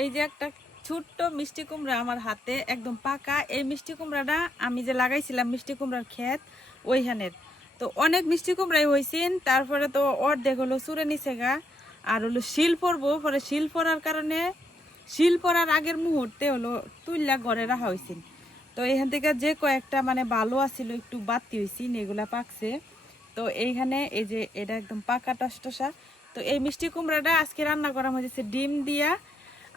এই যে একটা ছোট্ট মিষ্টি কুমড়া আমার হাতে একদম পাকা। এই মিষ্টি কুমড়াটা আমি যে লাগাইছিলাম মিষ্টি কুমড়ার ক্ষেত ওইখানের, তো অনেক মিষ্টি কুমড়াই হয়েছেন। তারপরে তো অর্ধেক হলো চুরে নিচে গা, আর হলো শিল পরবো, পরে শিল পরার কারণে শিল পরার আগের মুহূর্তে হলো তুইলা ঘরে রাখা হয়েছিল। তো এখান থেকে যে কয়েকটা মানে ভালো আছিল একটু বাড়তি হয়েছি, এগুলা পাকছে। তো এইখানে এই যে এটা একদম পাকা টসটসা। তো এই মিষ্টি কুমড়াটা আজকে রান্না করা হয়েছে ডিম দিয়া,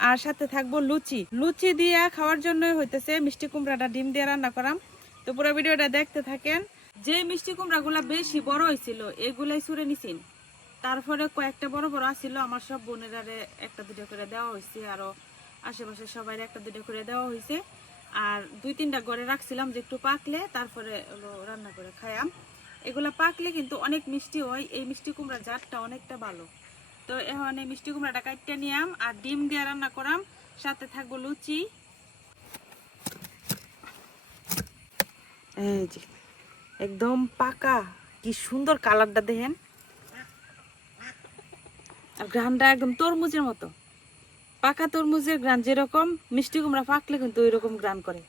আর সাথে থাকবো লুচি। লুচি দিয়া খাওয়ার জন্যই হইতেছে মিষ্টি কুমড়াটা ডিম দিয়ে রান্না করাম। তো পুরো ভিডিওটা দেখতে থাকেন। যে মিষ্টি কুমড়াগুলা বেশি বড় হয়েছিল এগুলাই ছুঁড়ে নিছিন, তারপরে কয়েকটা বড় বড় আসছিল আমার সব বোনেরারে একটা দুটো করে দেওয়া হয়েছে, আরো আশেপাশে সবাই একটা দুটো করে দেওয়া হয়েছে। আর দুই তিনটা ঘরে রাখছিলাম যে একটু পাকলে তারপরে রান্না করে খায়াম। এগুলা পাকলে কিন্তু অনেক মিষ্টি হয়, এই মিষ্টি কুমড়ার জাতটা অনেকটা ভালো। তো এখন এই মিষ্টি কুমড়াটা কাটতে নিয়াম আর ডিম দিয়ে রান্না করাম, সাথে থাকবো লুচি। এই যে একদম পাকা, কি সুন্দর কালারটা দেখেন, আর গ্রানটা একদম তরমুজের মতো। পাকা তরমুজের গ্রান যেরকম, মিষ্টি কুমড়া পাকলে কিন্তু ওই রকম গ্রান করে।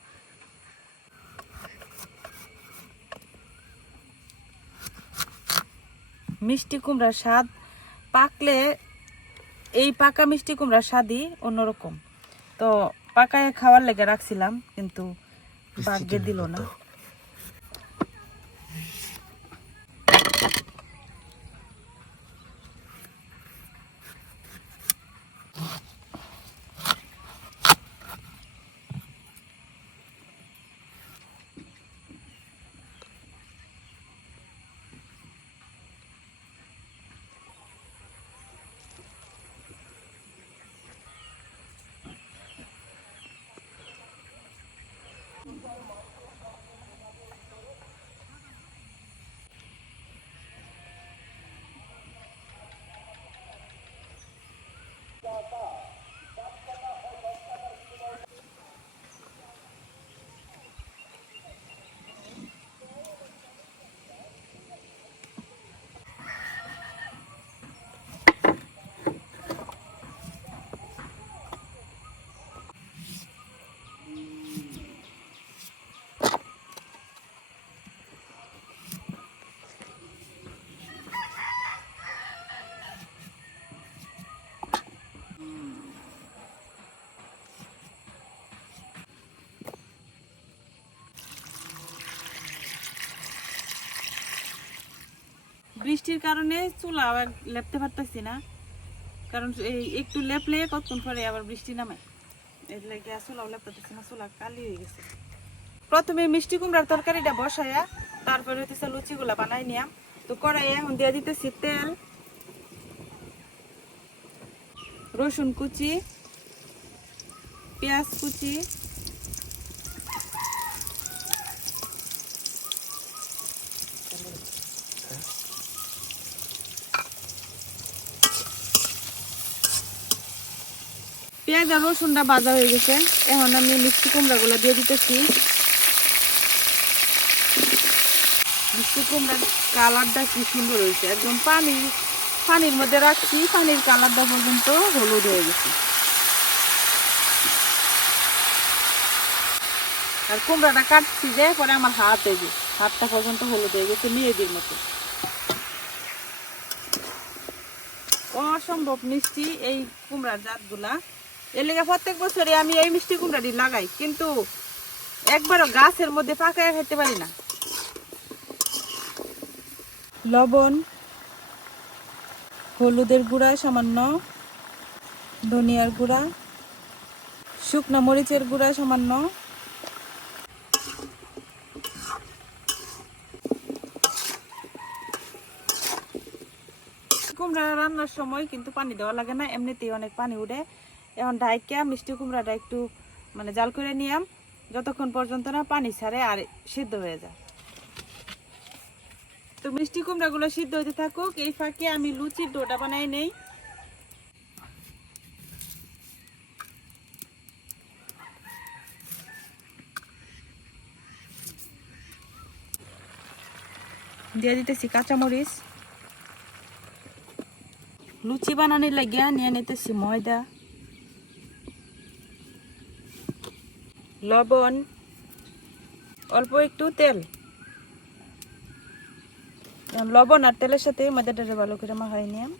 মিষ্টি কুমড়ার স্বাদ পাকলে, এই পাকা মিষ্টি কুমড়ার স্বাদই অন্যরকম। তো পাকায় খাওয়ার লেগে রাখছিলাম কিন্তু ভাগ্যে দিল না। বৃষ্টির কারণে চুলা আবার লেপতে পারতেছি না, কারণ এই একটু লেপলে কতক্ষণ পরে আবার বৃষ্টি নামে, এর লাগে চুলাও লেপতেছি না, চুলা কালি হয়ে গেছে। প্রথমে মিষ্টি কুমড়ার তরকারিটা বসাইয়া তারপরে হইতেছে লুচিগুলা বানাই নিয়াম। তো কড়াইয়ে এখন দিয়ে দিতেছি তেল, রসুন কুচি, পেঁয়াজ কুচি, পেঁয়াজ আর রসুনটা ভাজা হয়ে গেছে। এখন আমি মিষ্টি কুমড়াগুলো দিয়ে দিতেছি। মিষ্টি কুমড়ার কালারটা কি সুন্দর হয়েছে, একদম পানির মধ্যে রাখছি, পানির কালারটা পর্যন্ত হলুদ হয়ে গেছে। আর কুমড়াটা কাটছি যে পরে আমার হাতটা পর্যন্ত হলুদ হয়ে গেছে মেয়েদের মতো। অসম্ভব মিষ্টি এই কুমড়ার জাতগুলা, এর লেগে প্রত্যেক বছরে আমি এই মিষ্টি কুমড়াটি লাগাই, কিন্তু একবারও গাছের মধ্যে পাকায় খেতে পারি না। লবণ, হলুদের গুঁড়া সামান্য, ধনিয়ার গুঁড়া, শুকনো মরিচের গুঁড়া সামান্য, কুমড়া রান্নার সময় কিন্তু পানি দেওয়া লাগে না, এমনিতেই অনেক পানি উঠে। এখন ডাইকা মিষ্টি কুমড়াটা একটু মানে জাল করে নিয়াম, যতক্ষণ পর্যন্ত না পানি ছাড়ে আর সিদ্ধ হয়ে যায়। তো মিষ্টি কুমড়াগুলো সিদ্ধ হতে থাকুক, এই ফাঁকে আমি লুচির ডোটা বানাই নেই। দিয়ে দিতেছি কাঁচামরিচ। লুচি বানানোর লাগিয়া নিয়ে নিতেছি ময়দা, লবণ, অল্প একটু তেল। লবণ আর তেলের সাথে ময়দাটাকে ভালো করে মাখাই নিলাম।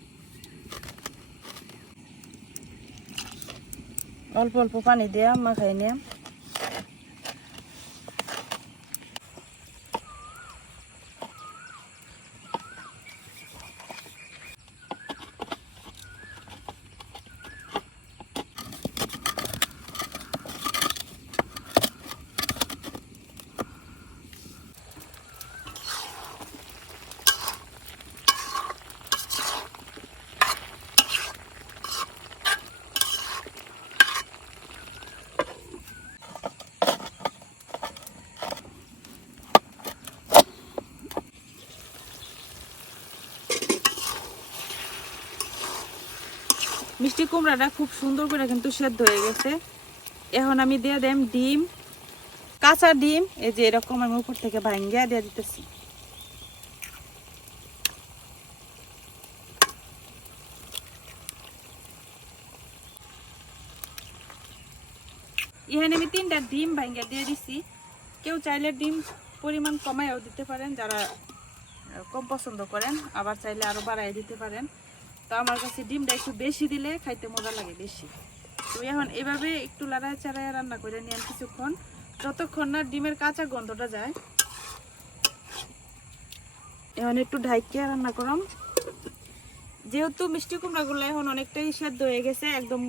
অল্প অল্প পানি দিয়ে মাখাই নিলাম। মিষ্টি কুমড়াটা খুব সুন্দর করে কিন্তু সেদ্ধ হয়ে গেছে। এখন আমি দিয়ে দেম ডিম, কাঁচা ডিম। এই যে এরকম আমি উপর থেকে ভাঙ্গিয়া দিয়ে দিতেছি। এখানে আমি 3টা ডিম ভাঙ্গিয়া দিয়ে দিছি। কেউ চাইলে ডিম পরিমাণ কমাইও দিতে পারেন, যারা কম পছন্দ করেন, আবার চাইলে আরো বাড়াই দিতে পারেন। তো আমার কাছে ডিমটা একটু বেশি দিলে খাইতে মজা লাগে বেশি। তো এখন এভাবে একটু লাড়ায় চাড়ায় রান্না করে নিয়ে কিছুক্ষণ, যতক্ষণ না ডিমের কাঁচা গন্ধটা যায়। এখন একটু ঢাইকে রান্না করলাম। যেহেতু মিষ্টি কুমড়াগুলো এখন অনেকটাই সেদ্ধ হয়ে গেছে, একদম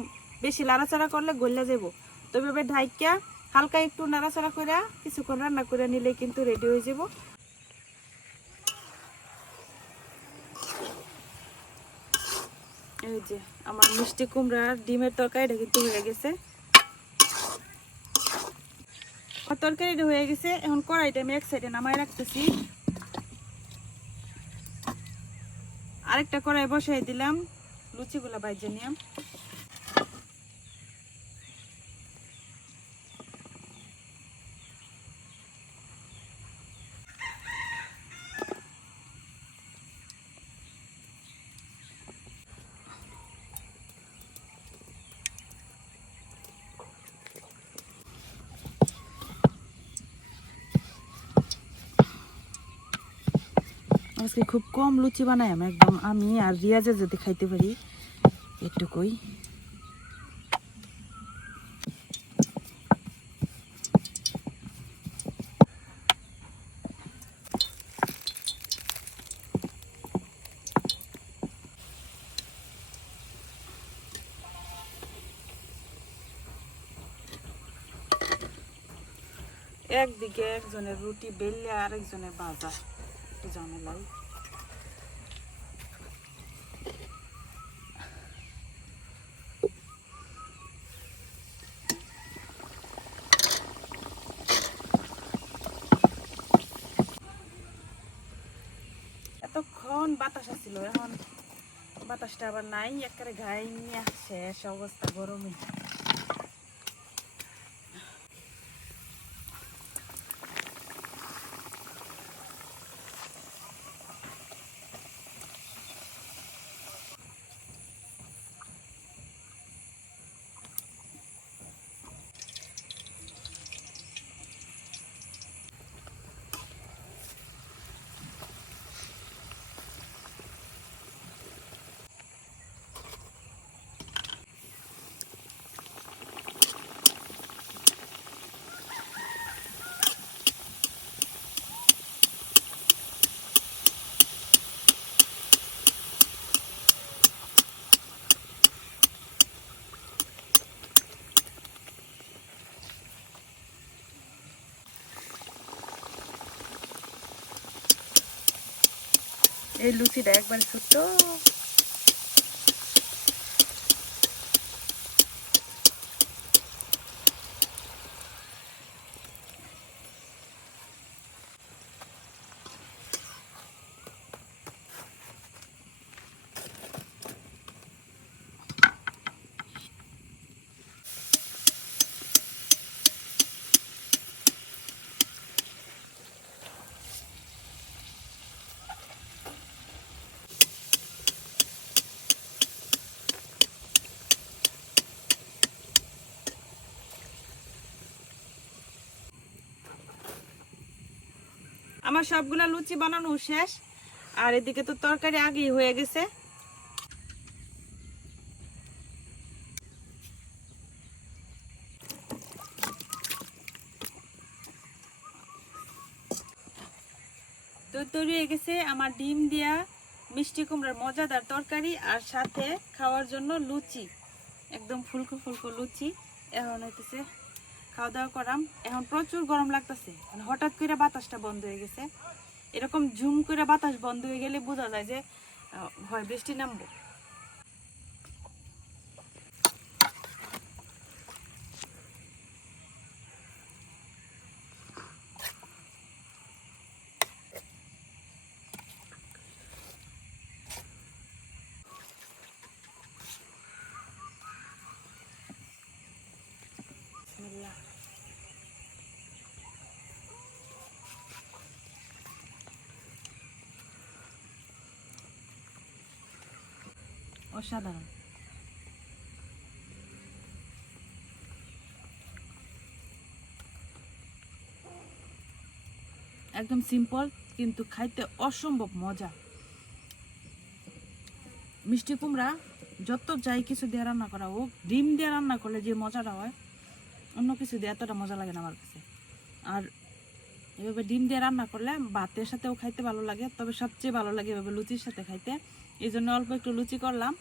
বেশি লাড়াচাড়া করলে গলে যাব। তো এভাবে ঢাইকা হালকা একটু নাড়াচাড়া করে কিছুক্ষণ রান্না করে নিলে কিন্তু রেডি হয়ে যাব। এই যে আমার মিষ্টি কুমড়ার ডিমের তরকারিটা কিন্তু হয়ে গেছে। তরকারিটা হয়ে গেছে। এখন কড়াইটা আমি এক সাইডে নামায় রাখতেছি। আরেকটা কড়াই বসাই দিলাম, লুচিগুলা ভাজে নিলাম। আজকে খুব কম লুচি বানাই আমি, একদম আমি আর রিয়াজে যদি খাইতে পারি এটুকুই। একদিকে একজনের রুটি বেললে আরেকজনের ভাজা, একটু ঝামেলাই। এতক্ষণ বাতাস আসছিল, এখন বাতাসটা আবার নাই, একেবারে গায়ে নিয়ে শেষ অবস্থা গরমে। এই লুচিটা একবার ছোট্ট। আমার সবগুলা লুচি বানানো শেষ, আর এদিকে তো তরকারি আগেই হয়ে গেছে। তো তৈরি হয়ে গেছে আমার ডিম দিয়া মিষ্টি কুমড়ার মজাদার তরকারি, আর সাথে খাওয়ার জন্য লুচি, একদম ফুলকো ফুলকো লুচি। এখন হইতেছে খাওয়া দাওয়া করাম। এখন প্রচুর গরম লাগতেছে, মানে হঠাৎ করে বাতাসটা বন্ধ হয়ে গেছে। এরকম ঝুম করে বাতাস বন্ধ হয়ে গেলে বোঝা যায় যে হয় বৃষ্টি নামবো। বিসমিল্লাহ। অসাধারণ। একদম সিম্পল কিন্তু খাইতে অসম্ভব মজা। মিষ্টি কুমড়া যত যাই কিছু দিয়ে রান্না করা হোক, ডিম দিয়ে রান্না করলে যে মজাটা হয় অন্য কিছু দিয়ে এতটা মজা লাগে না আমার কাছে। আর এভাবে ডিম দিয়ে রান্না করলে ভাতের সাথেও খাইতে ভালো লাগে, তবে সবচেয়ে ভালো লাগে এভাবে লুচির সাথে খাইতে। এই জন্য অল্প একটু লুচি করলাম।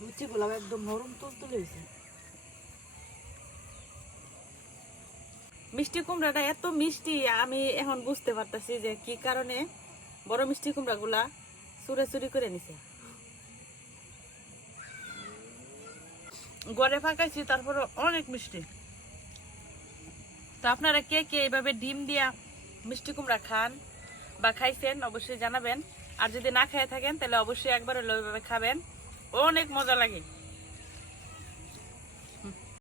লুচিগুলো একদম নরম তুলতুলে হয়েছে। মিষ্টি কুমড়াটা এত মিষ্টি, আমি এখন বুঝতে পারতেছি যে কি কারণে বড় মিষ্টি কুমড়াগুলা চুরি করে নিছে। গড়ে ফাঁকাইছি, তারপরে অনেক মিষ্টি। তো আপনারা কে কে এইভাবে ডিম দিয়া মিষ্টি কুমড়া খান বা খাইছেন অবশ্যই জানাবেন। আর যদি না খেয়ে থাকেন তাহলে অবশ্যই একবার হলেও ওইভাবে খাবেন, অনেক মজা লাগে।